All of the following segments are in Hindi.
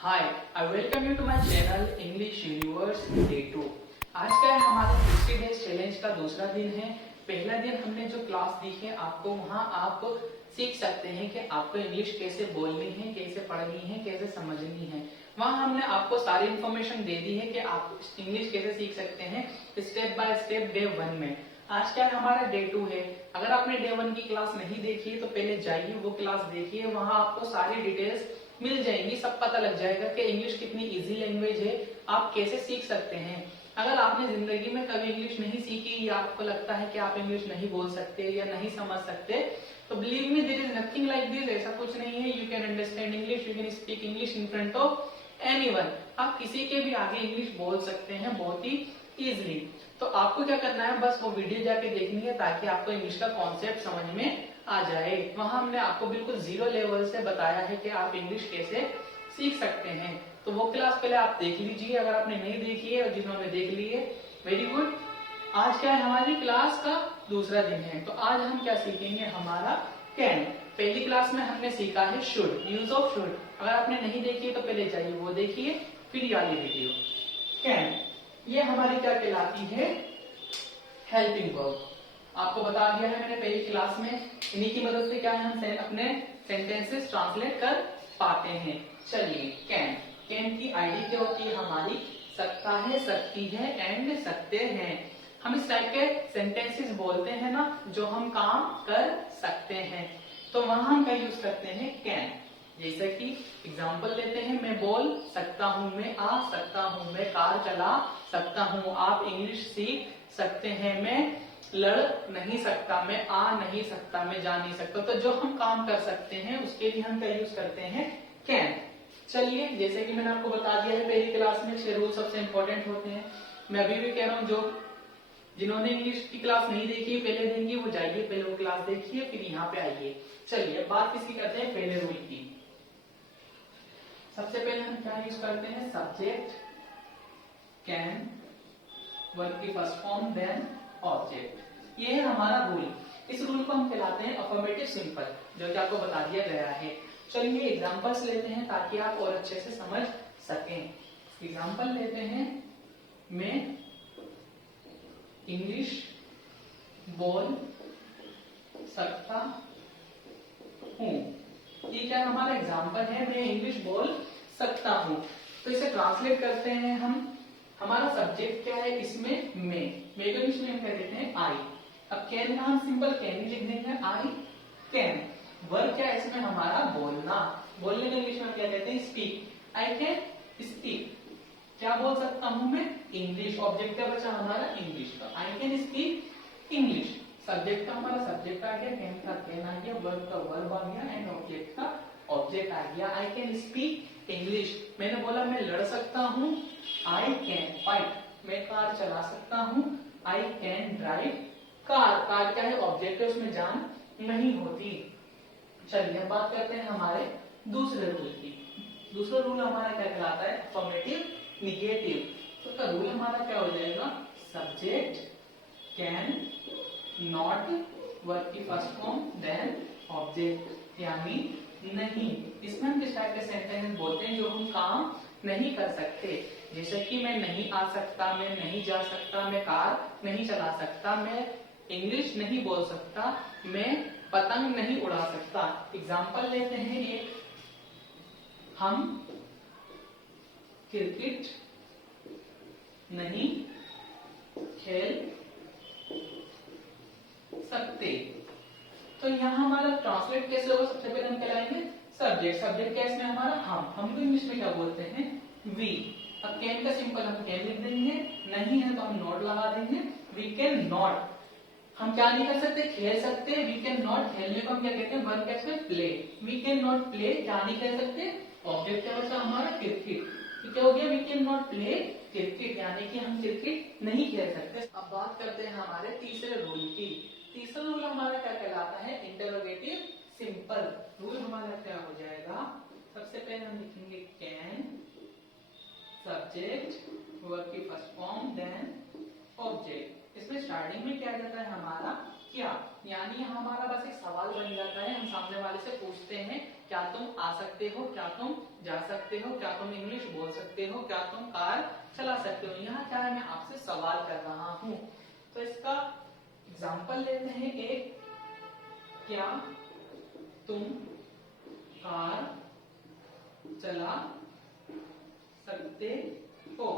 Hi, I welcome you to my channel English universe day 2। आज का है हमारे 60 डेज चैलेंज का दूसरा दिन है। पहला दिन हमने जो क्लास दी है आपको, वहां आप सीख सकते हैं कि आपको इंग्लिश कैसे बोलनी है, कैसे पढ़नी है, कैसे समझनी है। वहां हमने आपको सारी इन्फॉर्मेशन दे दी है कि आप इंग्लिश कैसे सीख सकते हैं स्टेप बाय स्टेप डे 1 में। आज क्या है हमारा डे 2 है। अगर आपने डे 1 की क्लास नहीं देखी है तो पहले जाइए वो क्लास देखिए, वहां आपको सारी डिटेल्स मिल जाएंगी, सब पता लग जाएगा कि इंग्लिश कितनी इजी लैंग्वेज है, आप कैसे सीख सकते हैं। अगर आपने जिंदगी में कभी इंग्लिश नहीं सीखी या आपको लगता है कि आप इंग्लिश नहीं बोल सकते या नहीं समझ सकते, तो believe me there is nothing like this. ऐसा कुछ नहीं है। You can understand English, you can speak English in front of anyone. आप किसी के भी आगे इंग्लिश बोल सकते हैं बहुत ही इजिली। तो आपको क्या करना है, बस वो वीडियो जाके देखनी है ताकि आपको इंग्लिश का कॉन्सेप्ट समझ में आ जाए। वहां हमने आपको बिल्कुल जीरो लेवल से बताया है कि आप इंग्लिश कैसे सीख सकते हैं। तो वो क्लास पहले आप देख लीजिए अगर आपने नहीं देखी है, और जिन्होंने देख ली है वेरी गुड। आज क्या है, हमारी क्लास का दूसरा दिन है। तो आज हम क्या सीखेंगे, हमारा कैन। पहली क्लास में हमने सीखा है शुड, यूज ऑफ शुड। अगर आपने नहीं देखी है तो पहले जाइए वो देखिए, फिर ये वाली वीडियो। कैन ये हमारी क्या कहलाती है, हेल्पिंग वर्ब। आपको बता दिया है मैंने पहली क्लास में। इन्हीं की मदद से क्या है, हम अपने सेंटेंसेस ट्रांसलेट कर पाते हैं। चलिए कैन, कैन की आईडी क्या होती है हमारी, सकता है, सकती है एंड सकते हैं। हम इस टाइप के सेंटेंसेस बोलते हैं ना जो हम काम कर सकते हैं, तो वहां हम क्या यूज करते हैं, कैन। जैसे कि एग्जाम्पल लेते हैं, मैं बोल सकता हूँ, मैं आ सकता हूँ, मैं कार चला सकता हूँ, आप इंग्लिश सीख सकते हैं, मैं लड़ नहीं सकता, मैं आ नहीं सकता, मैं जा नहीं सकता। तो जो हम काम कर सकते हैं उसके लिए हम क्या यूज करते हैं, कैन। चलिए, जैसे कि मैंने आपको बता दिया है पहली क्लास में 6 रूल सबसे इंपॉर्टेंट होते हैं। मैं अभी भी कह रहा हूँ, जो जिन्होंने इंग्लिश की क्लास नहीं देखी है पहले देंगे, वो जाइए पहले वो क्लास देखिए, फिर यहाँ पे आइए। चलिए, बात किसकी करते हैं, पहले रूल की। सबसे पहले हम क्या यूज करते हैं, सब्जेक्ट, कैन, वर्ब की फर्स्ट फॉर्म, देन ऑब्जेक्ट। ये है हमारा रूल। इस रूल को हम कहलाते हैं अफर्मेटिव सिंपल, जो कि आपको बता दिया गया है। चलिए एग्जांपल्स लेते हैं ताकि आप और अच्छे से समझ सकें। एग्जांपल लेते हैं, मैं इंग्लिश बोल सकता हूँ। ये क्या हमारा एग्जांपल है, मैं इंग्लिश बोल सकता हूँ। तो इसे ट्रांसलेट करते हैं हम। हमारा सब्जेक्ट क्या है इसमें, मैं को इंग्लिश में हम कह देते हैं आई। अब कैन का हम सिंपल कैन ही लिख देंगे, आई कैन। वर्ब क्या है इसमें हमारा, बोलना। बोलने को इंग्लिश में क्या कहते हैं, स्पीक। आई कैन स्पीक, क्या बोल सकता हूं मैं, इंग्लिश। ऑब्जेक्ट क्या बचा हमारा, इंग्लिश का, I can speak English. Subject का हमारा सब्जेक्ट आ गया, कैन का कैन आ गया, वर्ब का वर्ब आ गया एंड ऑब्जेक्ट का ऑब्जेक्ट आ गया। I can speak English. मैंने बोला मैं लड़ सकता हूँ, आई कैन फाइट। मैं कार चला सकता हूँ, I can drive car. Car क्या है, ऑब्जेक्ट है, उसमें जान नहीं होती। चलिए हम बात करते हैं हमारे दूसरे रूल की। दूसरा रूल हमारा क्या कहलाता है, अफर्मेटिव निगेटिव। तो का रूल हमारा क्या हो जाएगा, सब्जेक्ट कैन नॉट, वर्ब की फर्स्ट फॉर्म, देन ऑब्जेक्ट, यानी नहीं। इसमें हम किस टाइप के सेंटेंस बोलते हैं जो हम काम नहीं कर सकते। जैसे कि मैं नहीं आ सकता, मैं नहीं जा सकता, मैं कार नहीं चला सकता, मैं इंग्लिश नहीं बोल सकता, मैं पतंग नहीं उड़ा सकता। एग्जाम्पल लेते हैं एक, हम क्रिकेट नहीं खेल सकते। तो यहाँ हमारा ट्रांसलेट कैसे होगा, सबसे पहले हम कहलाएंगे सब्जेक्ट। सब्जेक्ट क्या है इसमें हमारा, हम को इंग्लिश में क्या बोलते हैं, वी। अब कैन का सिंपल हम कैन लिख देंगे, नहीं है तो हम नॉट लगा देंगे, वी कैन नॉट। हम क्या नहीं कर सकते, खेल सकते, वी कैन नॉट। खेलने को हम क्या कहते हैं, वर्ब कैसे, play. We can not play, क्या नहीं कर सकते, ऑब्जेक्ट क्या बचा हमारा, क्रिकेट। क्या हो गया, we can not play cricket, यानी कि हम क्रिकेट नहीं खेल सकते। अब बात करते हैं हमारे तीसरे रूल की। तीसरा रूल हमारा क्या कहलाता है, इंटरोगेटिव सिंपल। रूल हमारा क्या हो जाएगा, सबसे पहले हम लिखेंगे कैन, सब्जेक्ट, वर्ब की फर्स्ट फॉर्म, देन ऑब्जेक्ट। इसमें स्टार्टिंग में क्या जाता है हमारा, क्या। यानी हमारा बस एक सवाल बन जाता है, हम सामने वाले से पूछते हैं क्या तुम आ सकते हो, क्या तुम जा सकते हो, क्या तुम इंग्लिश बोल सकते हो, क्या तुम कार चला सकते हो। यहाँ क्या है, मैं आपसे सवाल कर रहा हूँ। तो इसका एग्जाम्पल लेते हैं एक, क्या तुम कार चला सकते हो,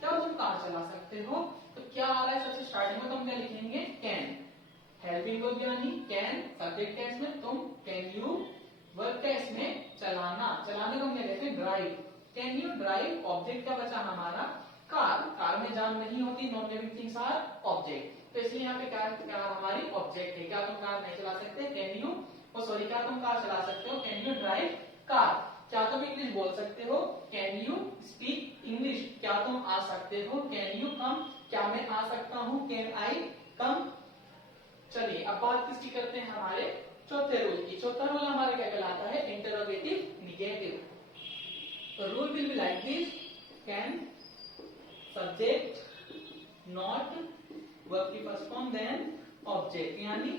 क्या तुम कार चला सकते हो। तो क्या आ रहा है, सबसे स्टार्टिंग में तो हम क्या लिखेंगे, कैन। हेल्पिंग वर्ब यानी कैन, सब्जेक्ट क्या इसमें तुम, कैन यू, वर्ब क्या इसमें चलाना, चलाने को हम क्या कहते हैं, drive. Can you drive, object क्या बचा हमारा, कार। कार में जान नहीं होती, non living things are object, तो इसलिए यहाँ पे कार हमारी ऑब्जेक्ट है। क्या तुम कार नहीं चला सकते, कैन यू, ओ सॉरी, क्या तुम कार चला सकते हो, कैन यू ड्राइव कार। क्या तुम इंग्लिश बोल सकते हो, कैन यू स्पीक इंग्लिश। क्या तुम आ सकते हो, कैन यू कम, क्या मैं आ सकता हूँ, कैन आई कम। चलिए अब बात किसकी करते हैं, हमारे चौथे रूल की। चौथा रूल हमारा क्या कहलाता है, इंटरोगेटिव निगेटिव। तो rule will be like this, can subject not verb की फर्स्ट फॉर्म देन ऑब्जेक्ट, यानी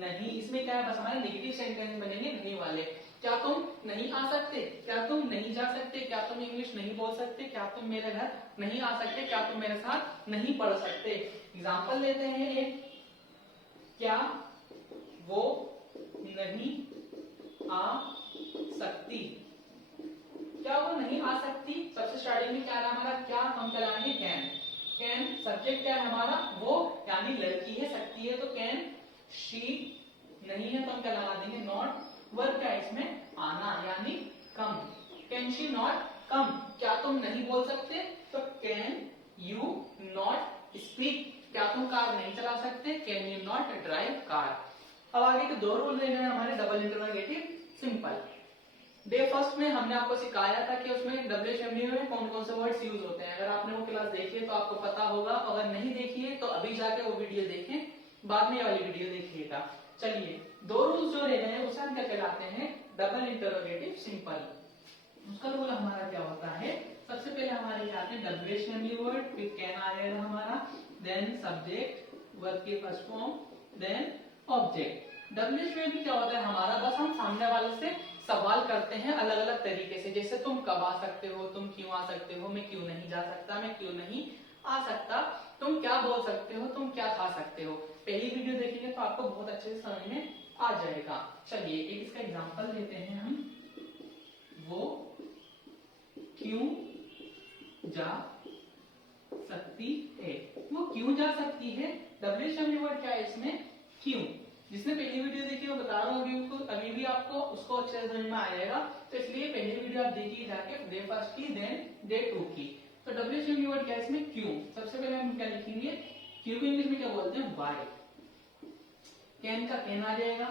नहीं। इसमें क्या है, बस हमारे नेगेटिव सेंटेंस बनेंगे नहीं वाले। क्या तुम नहीं आ सकते, क्या तुम नहीं जा सकते, क्या तुम इंग्लिश नहीं बोल सकते, क्या तुम मेरे घर नहीं आ सकते, क्या तुम मेरे साथ नहीं पढ़ सकते। एग्जाम्पल लेते हैं एक, क्या वो नहीं आ सकती, क्या वो नहीं आ सकती। सबसे स्टार्टिंग में क्या है हमारा, क्या हम चलाएंगे कैन। कैन सब्जेक्ट क्या है हमारा, वो, यानी लड़की है, सकती है, तो कैन शी। नहीं है तो हम क्या लगा देंगे, नॉट। वर्ब क्या है इसमें, आना, यानी कम। कैन शी नॉट कम, क्या तुम नहीं बोल सकते, तो कैन यू नॉट स्पीक, क्या तुम कार नहीं चला सकते, can you not drive car. अब आगे के दो रूल लेने हैं हमारे, double interrogative simple. Day first में हमने आपको सिखाया था कि उसमें WHMD में कौन कौन से वर्ड्स यूज होते हैं। अगर आपने वो क्लास देखी है तो आपको पता होगा, अगर नहीं देखी है तो अभी जाके वो वीडियो देखें, बाद में वाली वीडियो देखिएगा। चलिए दो रूल्स जो ले रहे हैं उसे हम क्या कहलाते हैं, डबल इंटरोगेटिव सिंपल। उसका रूल हमारा क्या होता है, सबसे पहले हमारे क्या आते हैं, WHMD वर्ड, फिर कैन आ जाएगा हमारा, देन सब्जेक्ट, वर्ब की first form, then object. WHMD क्या होता है हमारा, बस हम सामने वाले से सवाल करते हैं अलग अलग तरीके से, जैसे तुम कब आ सकते हो, तुम क्यों आ सकते हो, मैं क्यों नहीं जा सकता, मैं क्यों नहीं आ सकता, तुम क्या बोल सकते हो, तुम क्या खा सकते हो। पहली वीडियो देखेंगे तो आपको बहुत अच्छे से समझ में आ जाएगा। चलिए एक इसका एग्जांपल लेते हैं हम, वो क्यों जा सकती है, वो क्यों जा सकती है। WHMD वर्ड क्या है इसमें, क्यों। जिसने पहली वीडियो देखी वो बता रहा हूँ अभी भी आपको उसको अच्छे से समझ में आ जाएगा, तो इसलिए पहली वीडियो आप देखिए जाके, डे फर्स्ट की, देन डे 2 की। तो WHMD वर्ड क्या है इसमें, क्यों। सबसे पहले हम क्या लिखेंगे, क्यों को इंग्लिश में क्या बोलते हैं, वाई। कैन का कैन आ जाएगा।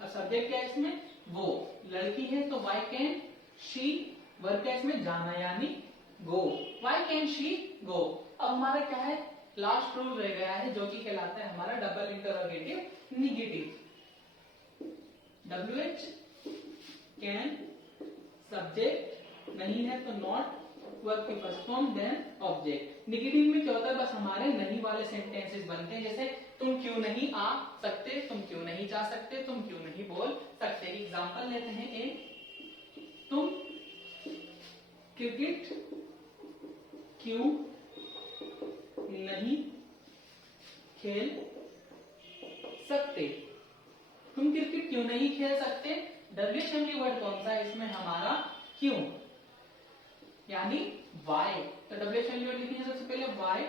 अब सब्जेक्ट क्या है इसमें, वो, लड़की है तो वाई कैन शी। वर्ब क्या है इसमें, जाना, यानी गो, वाई कैन शी गो। अब हमारा क्या है, लास्ट रूल रह गया है जो कि कहलाता है हमारा double interrogative negative. WH can subject, नहीं है तो नॉट, वर्ब की first form, then object. Negative में क्या होता है, बस हमारे नहीं वाले सेंटेंसेस बनते हैं, जैसे तुम क्यों नहीं आ सकते, तुम क्यों नहीं जा सकते, तुम क्यों नहीं बोल सकते। एग्जांपल लेते हैं एक, तुम क्रिकेट क्यों नहीं खेल सकते, तुम क्रिकेट क्यों नहीं खेल सकते। WHMD वर्ड कौन सा है इसमें हमारा, क्यों, यानी वाई। तो WHMD वर्ड लिखेंगे सबसे पहले वाई,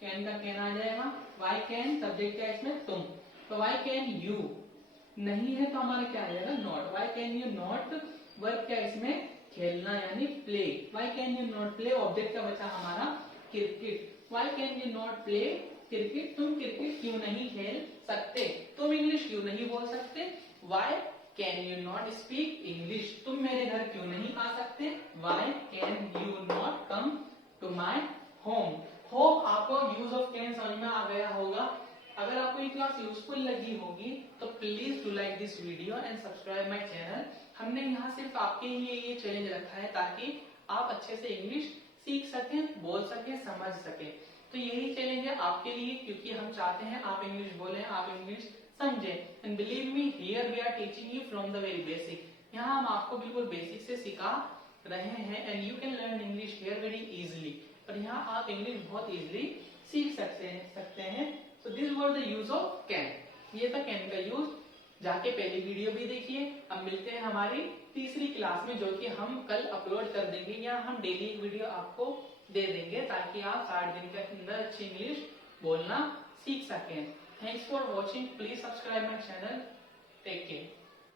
कैन का कैन आ जाएगा, वाई कैन, सब्जेक्ट क्या है इसमें तुम, तो वाई कैन यू। नहीं है तो हमारा क्या आ जाएगा, not, why can you not. Verb क्या है इसमें, खेलना, यानी play, why can you not play. Object का बचा हमारा cricket, why can you not play cricket, तुम क्रिकेट क्यों नहीं खेल सकते, तुम इंग्लिश क्यों नहीं बोल सकते, why can you not speak English, तुम मेरे घर क्यों नहीं आ सकते, why can you not come to my home. Hope आपको यूज ऑफ कैन समझ में आ गया होगा। अगर आपको ये क्लास यूजफुल लगी होगी तो please do like this video and subscribe my channel. हमने यहाँ सिर्फ आपके लिए ये चैलेंज रखा है ताकि आप अच्छे से इंग्लिश सीख सकें, बोल सकें, समझ सकें। तो यही चैलेंज है आपके लिए, क्योंकि हम चाहते हैं आप इंग्लिश बोलें, आप इंग्लिश समझे। And believe me here we are teaching you from the very basic. यहाँ हम आपको बिल्कुल बेसिक से सिखा रहे हैं and you can learn English here very easily. और यहाँ आप इंग्लिश बहुत इजिली सीख सकते हैं। So this was the use of can. ये था कैन का यूज। जाके पहली वीडियो भी देखिए। अब मिलते हैं हमारी तीसरी क्लास में, जो कि हम कल अपलोड कर देंगे, या हम डेली एक वीडियो आपको दे देंगे ताकि आप 60 दिन के अंदर अच्छी इंग्लिश बोलना सीख सकें। Thanks for watching. Please subscribe my channel. Take care.